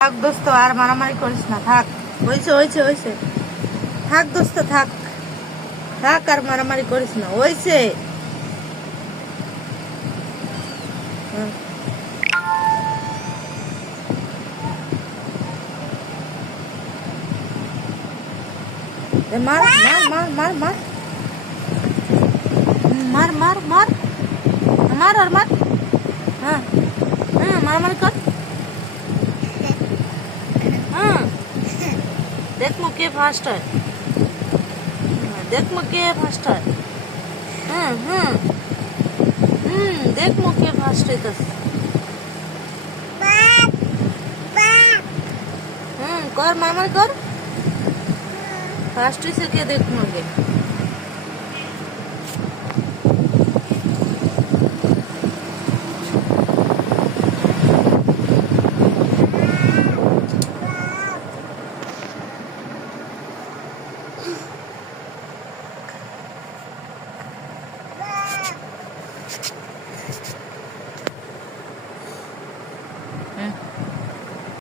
থাক দোস্ত, আর মারামারি করিস না, থাক। হয়েছে হয়েছে হয়েছে, থাক দোস্ত, থাক থাক, আর মারামারি করিস না, হয়েছে। মার মার মার মার মার মার মার মার মার আর মার। হ্যাঁ হ্যাঁ, মারামারি কর। হ্যাঁ, দেখবো কে ফার্স্ট হয়, দেখবো কে ফার্স্ট হয়। হ্যাঁ হ্যাঁ, দেখবো কে ফার্স্ট হইতেছে। কর, মারামারি কর। ফার্স্ট হয়েছে কে দেখবো আগে।